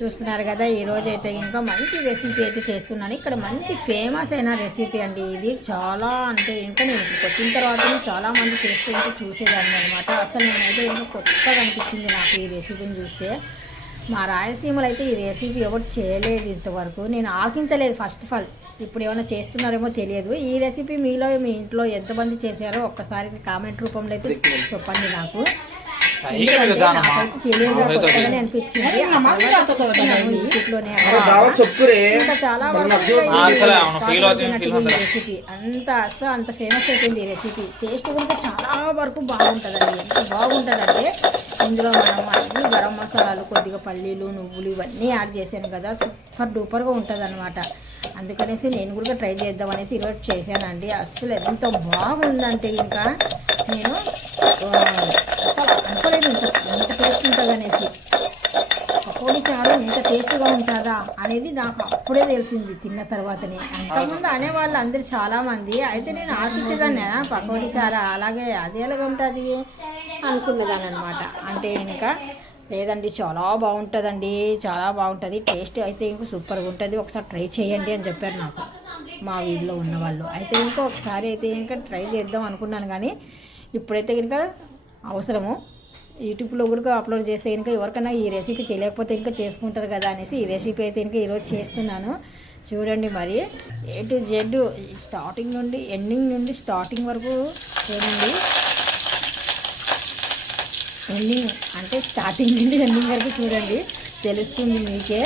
చూస్తున్నారు కదా, ఈరోజు అయితే ఇంకా మంచి రెసిపీ అయితే చేస్తున్నాను. ఇక్కడ మంచి ఫేమస్ అయిన రెసిపీ అండి ఇది. చాలా అంటే ఇంకా నేను ఇప్పుడు వచ్చిన తర్వాత చాలామంది చేస్తుంటే చూసేదాన్ని అనమాట. అసలు నేనైతే ఇంకా కొత్తగా అనిపించింది నాకు ఈ రెసిపీని చూస్తే. మా రాయలసీమలో అయితే ఈ రెసిపీ ఎవరు చేయలేదు ఇంతవరకు, నేను ఆలోచించలేదు ఫస్ట్ ఆఫ్ ఆల్. ఇప్పుడు ఏమైనా చేస్తున్నారేమో తెలియదు. ఈ రెసిపీ మీలో మీ ఇంట్లో ఎంతమంది చేశారో ఒక్కసారి కామెంట్ రూపంలో అయితే చెప్పండి నాకు. తెలియదు, కొత్తగానే అనిపించింది. రెసిపీ అంత ఫేమస్ అయిపోయింది ఈ రెసిపీ. టేస్ట్ కూడా చాలా వరకు బాగుంటుందండి. ఎంత బాగుంటుందంటే ఇందులో మనం అన్ని గరం మసాలాలు, కొద్దిగా పల్లీలు, నువ్వులు ఇవన్నీ యాడ్ చేశాను కదా, సూపర్ డూపర్గా ఉంటుంది అనమాట. అందుకనేసి నేను కూడా ట్రై చేద్దాం అనేసి ఈరోజు చేశానండి. అసలు ఎంత బాగుందంటే ఇంకా నేను అనుకోలేదు ఇంత టేస్ట్ ఉంటుంది అనేసి. పకోడీ చారు ఇంత టేస్ట్గా ఉంటుందా అనేది నాకు అప్పుడే తెలిసింది తిన్న తర్వాతనే. అంతకుముందు అనేవాళ్ళు అందరు చాలామంది. అయితే నేను ఆలోచించేదాన్ని, పకోడీ చారు అలాగే అది ఎలాగ ఉంటుంది అనుకున్నదాన్ని అనమాట. అంటే ఇంకా లేదండి, చాలా బాగుంటుందండి, చాలా బాగుంటుంది. టేస్ట్ అయితే ఇంకా సూపర్గా ఉంటుంది, ఒకసారి ట్రై చేయండి అని చెప్పారు నాకు మా వీధిలో ఉన్నవాళ్ళు. అయితే ఇంకా ఒకసారి అయితే ఇంకా ట్రై చేద్దాం అనుకున్నాను, కానీ ఇప్పుడైతే కనుక అవసరము యూట్యూబ్లో కూడా అప్లోడ్ చేస్తే కనుక ఎవరికైనా ఈ రెసిపీ తెలియకపోతే ఇంకా చేసుకుంటారు కదా అనేసి ఈ రెసిపీ అయితే ఇంకా ఈరోజు చేస్తున్నాను. చూడండి మరి A to Z స్టార్టింగ్ నుండి ఎండింగ్ నుండి స్టార్టింగ్ వరకు చూడండి. ఎండింగ్ అంటే స్టార్టింగ్ నుండి ఎండింగ్ వరకు చూడండి, తెలుస్తుంది మీకే.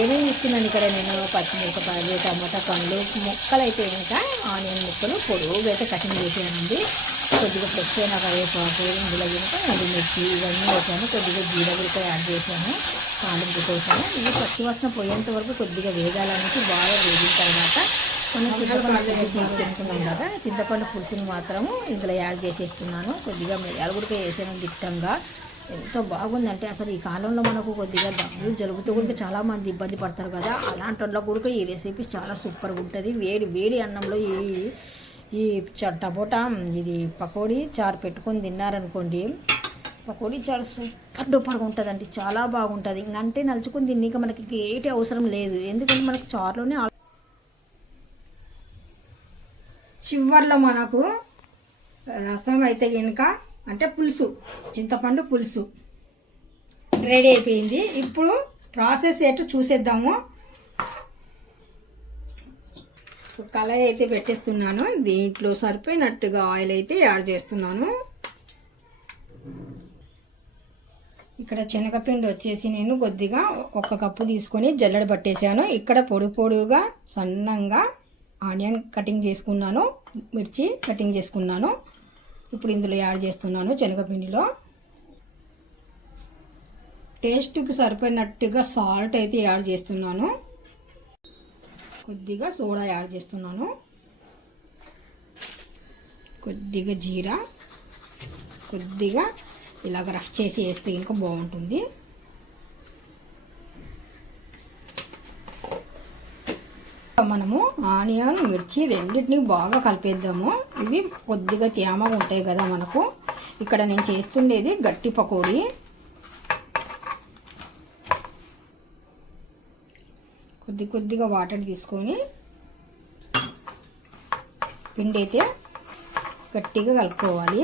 ఏమేమి ఇస్తున్నాను ఇక్కడ నేను పచ్చిమిరపకాయలు, టమాటా పండ్లు ముక్కలు అయితే ఇంకా ఆనియన్ ముక్కలు పొడుగుగా అయితే కటింగ్ చేసానండి. కొద్దిగా ఫ్రెష్ అయిన కరివేపాకు, ఇందులో కనుక ఎండుమిర్చి ఇవన్నీ వేసాను. కొద్దిగా జీలకర్ర యాడ్ చేశాను, తాలింపు వేసాను. ఇది పచ్చివాసన పోయేంత వరకు కొద్దిగా వేగాలనేసి బాగా వేగిన తర్వాత మనం చింతపండు తీసుకుంటున్నాం కదా, చింతపండు పులుసుని మాత్రము ఇందులో యాడ్ చేసేస్తున్నాను. కొద్దిగా మిరియాలు కూడా వేసాను దిట్టంగా. ఎంతో బాగుందంటే అసలు ఈ కాలంలో మనకు కొద్దిగా దగ్గు జలుబుతో కూడా చాలామంది ఇబ్బంది పడతారు కదా, అలాంటి వాళ్ళలో కూడా ఈ రెసిపీ చాలా సూపర్గా ఉంటుంది. వేడి వేడి అన్నంలో ఈ టమోటా ఇది పకోడీ చారు పెట్టుకొని తిన్నారనుకోండి, పకోడీ చారు సూపర్ డూపర్గా ఉంటుందండి, చాలా బాగుంటుంది. ఇంకంటే నలుచుకొని తిన్నాక మనకి ఏటి అవసరం లేదు, ఎందుకంటే మనకు చారులోనే చివర్లో మనకు రసం అయితే కనుక అంటే పులుసు, చింతపండు పులుసు రెడీ అయిపోయింది. ఇప్పుడు ప్రాసెస్ ఏంటో చూసేద్దాము. కళాయి అయితే పెట్టేస్తున్నాను, దీంట్లో సరిపోయినట్టుగా ఆయిల్ అయితే యాడ్ చేస్తున్నాను. ఇక్కడ శనగపిండి వచ్చేసి నేను కొద్దిగా 1 కప్పు తీసుకొని జల్లెడ పట్టేశాను. ఇక్కడ పొడుగా సన్నంగా ఆనియన్ కటింగ్ చేసుకున్నాను, మిర్చి కటింగ్ చేసుకున్నాను. ఇప్పుడు ఇందులో యాడ్ చేస్తున్నాను శనగపిండిలో. టేస్ట్కి సరిపోయినట్టుగా సాల్ట్ అయితే యాడ్ చేస్తున్నాను. కొద్దిగా సోడా యాడ్ చేస్తున్నాను. కొద్దిగా జీరా, కొద్దిగా ఇలాగ రఫ్ చేసి వేస్తే ఇంకా బాగుంటుంది. మనము ఆనియన్ మిర్చి రెండింటిని బాగా కలిపేద్దాము. ఇవి కొద్దిగా తేమగా ఉంటాయి కదా మనకు. ఇక్కడ నేను చేస్తుండేది గట్టి పకోడీ. కొద్దిగా వాటర్ తీసుకొని పిండి అయితే గట్టిగా కలుపుకోవాలి.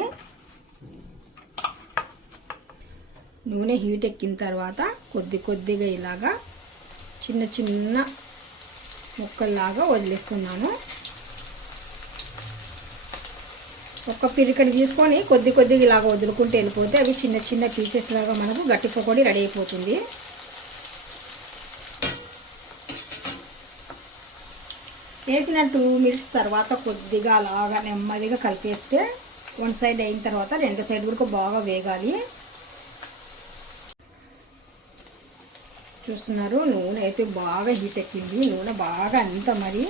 నూనె హీట్ ఎక్కిన తర్వాత కొద్దిగా ఇలాగా చిన్న ముక్కల్లాగా వదిలేస్తున్నాను. ఒక్క పిరికడి తీసుకొని కొద్దిగా ఇలాగ వదులుకుంటూ వెళ్ళిపోతే అవి చిన్న పీసెస్ లాగా మనకు గట్టి పకోడీ రెడీ అయిపోతుంది. వేసిన 2 మినిట్స్ తర్వాత కొద్దిగా అలాగా నెమ్మదిగా కలిపేస్తే 1 సైడ్ అయిన తర్వాత 2 సైడ్ కూడా బాగా వేగాలి. చూస్తున్నారు, నూనె అయితే బాగా హీట్ ఎక్కింది. నూనె బాగా అంతా మరి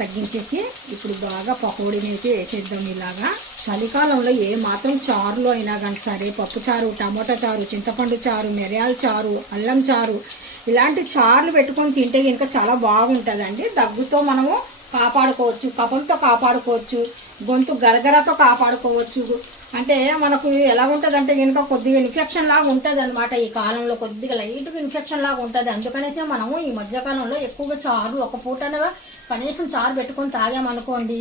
తగ్గించేసి ఇప్పుడు బాగా పకోడీని అయితే వేసేద్దాం. ఇలాగా చలికాలంలో ఏ మాత్రం చారులో అయినా కానీ సరే, పప్పు చారు, టమోటా చారు, చింతపండు చారు, మిరియాల చారు, అల్లం చారు ఇలాంటి చారులు పెట్టుకొని తింటే కనుక చాలా బాగుంటుందండి. దగ్గుతో మనము కాపాడుకోవచ్చు, కఫంతో కాపాడుకోవచ్చు, గొంతు గరగరతో కాపాడుకోవచ్చు. అంటే మనకు ఎలా ఉంటుంది అంటే కనుక కొద్దిగా ఇన్ఫెక్షన్ లాగా ఉంటుంది అనమాట. ఈ కాలంలో కొద్దిగా లైట్గా ఇన్ఫెక్షన్ లాగా ఉంటుంది. అందుకనేసి మనము ఈ మధ్యకాలంలో ఎక్కువగా చారు ఒక పూటనగా కనీసం చారు పెట్టుకొని తాగామనుకోండి,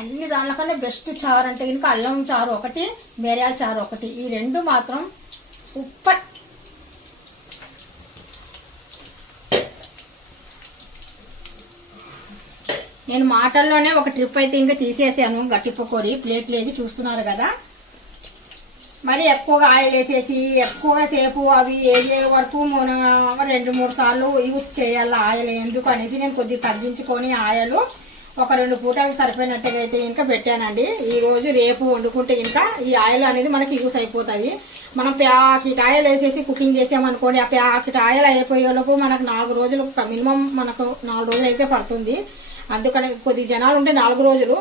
అన్ని దానికన్నా బెస్ట్ చారు అంటే కనుక అల్లం చారు ఒకటి, మిరియాల చారు ఒకటి, ఈ రెండు మాత్రం సూపర్. నేను మాటల్లోనే ఒక ట్రిప్ అయితే ఇంకా తీసేసాను. గట్టి పకోడీ ప్లేట్లు వేసి చూస్తున్నారు కదా. మరి ఎక్కువగా ఆయిల్ వేసేసి ఎక్కువగా సేపు అవి వేసే వరకు మనం 2-3 సార్లు యూస్ చేయాలి ఆయిల్. ఎందుకు అనేసి నేను కొద్దిగా తగ్గించుకొని ఆయిల్ ఒక 2 పూటలకు సరిపోయినట్టుగా అయితే ఇంకా పెట్టానండి. ఈరోజు రేపు వండుకుంటే ఇంకా ఈ ఆయిల్ అనేది మనకి యూస్ అయిపోతుంది. మనం ప్యాకెట్ ఆయిల్ వేసేసి కుకింగ్ చేసామనుకోండి, ఆ ప్యాకెట్ ఆయిల్ అయిపోయేలోపు మనకు 4 రోజులు మినిమం మనకు 4 రోజులు అయితే పడుతుంది. అందుకని కొద్ది జనాలు ఉంటే 4 రోజులు,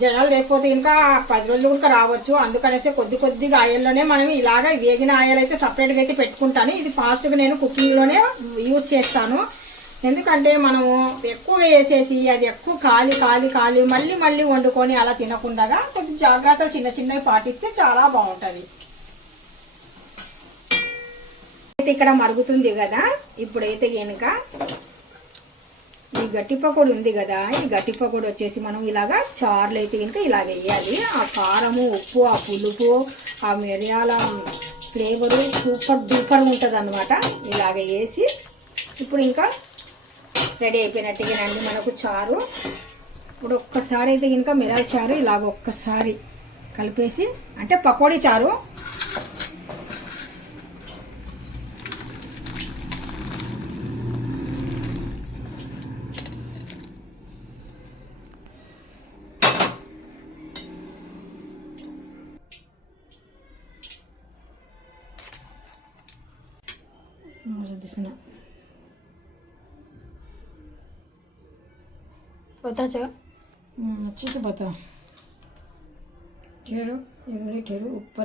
జనాలు లేకపోతే ఇంకా 10 రోజులు కూడా రావచ్చు. అందుకనేసి కొద్దిగా ఆయిల్లోనే మనం ఇలాగ వేగిన ఆయిల్ అయితే సపరేట్గా అయితే పెట్టుకుంటాను. ఇది ఫాస్ట్గా నేను కుకింగ్లోనే యూజ్ చేస్తాను. ఎందుకంటే మనము ఎక్కువగా వేసేసి అది ఎక్కువ కాలి మళ్ళీ వండుకొని అలా తినకుండా కొద్ది జాగ్రత్తలు చిన్నవి పాటిస్తే చాలా బాగుంటుంది. అయితే ఇక్కడ మరుగుతుంది కదా, ఇప్పుడైతే కనుక ఈ గట్టి పకోడీ ఉంది కదా, ఈ గట్టి పకోడీ వచ్చేసి మనం ఇలాగా చారులు అయితే కనుక ఇలాగ వేయాలి. ఆ కారము, ఉప్పు, ఆ పులుపు, ఆ మిరియాల ఫ్లేవరు సూపర్ డూపర్ ఉంటుంది అనమాట. ఇలాగ వేసి ఇప్పుడు ఇంకా రెడీ అయిపోయినట్టుగానండి మనకు చారు. ఇప్పుడు ఒక్కసారి అయితే కనుక మిరియాల చారు ఇలాగ ఒక్కసారి కలిపేసి, అంటే పకోడీ చారు తీసుకున్నా पता चला अच्छे से बता ठहरो 1 मिनट ठहरो ऊपर